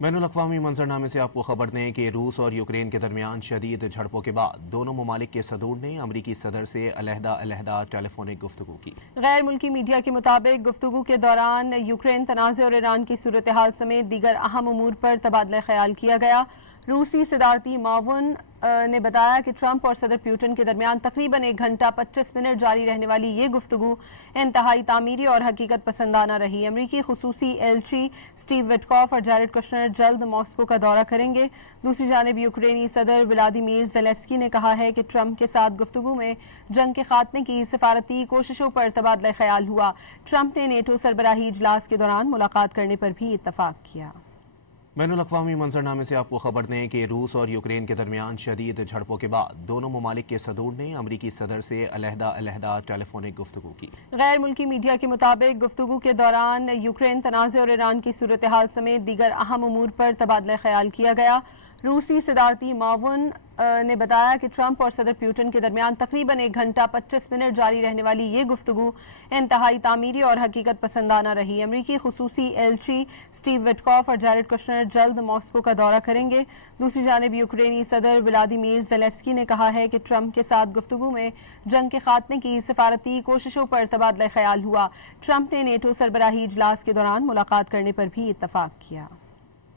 بین الاقوامی منظرنامے سے آپ کو خبر دیں کہ روس اور یوکرین کے درمیان شدید جھڑپوں کے بعد دونوں ممالک کے صدور نے امریکی صدر سے علیحدہ ٹیلی فونک گفتگو کی۔ غیر ملکی میڈیا کے مطابق گفتگو کے دوران یوکرین تنازع اور ایران کی صورتحال سمیت دیگر اہم امور پر تبادلہ خیال کیا گیا۔ روسی صدارتی معاون نے بتایا کہ ٹرمپ اور صدر پیوٹن کے درمیان تقریباً 1 گھنٹہ 25 منٹ جاری رہنے والی یہ گفتگو انتہائی تعمیری اور حقیقت پسندانہ رہی۔ امریکی خصوصی ایلچی سٹیو وٹکوف اور جیرڈ کشنر جلد ماسکو کا دورہ کریں گے۔ دوسری جانب یوکرینی صدر ولادیمیر زیلنسکی نے کہا ہے کہ ٹرمپ کے ساتھ گفتگو میں جنگ کے خاتمے کی سفارتی کوششوں پر تبادلہ خیال ہوا۔ ٹرمپ نے نیٹو سربراہی اجلاس کے دوران ملاقات کرنے پر بھی اتفاق کیا۔ بین الاقوامی منظرنامے سے آپ کو خبر دیں کہ روس اور یوکرین کے درمیان شدید جھڑپوں کے بعد دونوں ممالک کے صدور نے امریکی صدر سے علیحدہ ٹیلی فونک گفتگو کی۔ غیر ملکی میڈیا کے مطابق گفتگو کے دوران یوکرین تنازع اور ایران کی صورتحال سمیت دیگر اہم امور پر تبادلہ خیال کیا گیا۔ روسی صدارتی معاون نے بتایا کہ ٹرمپ اور صدر پیوٹن کے درمیان تقریباً 1 گھنٹہ 25 منٹ جاری رہنے والی یہ گفتگو انتہائی تعمیری اور حقیقت پسندانہ رہی۔ امریکی خصوصی ایلچی سٹیو وٹکوف اور جیرڈ کشنر جلد ماسکو کا دورہ کریں گے۔ دوسری جانب یوکرینی صدر ولادیمیر زیلنسکی نے کہا ہے کہ ٹرمپ کے ساتھ گفتگو میں جنگ کے خاتمے کی سفارتی کوششوں پر تبادلہ خیال ہوا۔ ٹرمپ نے نیٹو سربراہی اجلاس کے دوران ملاقات کرنے پر بھی اتفاق کیا۔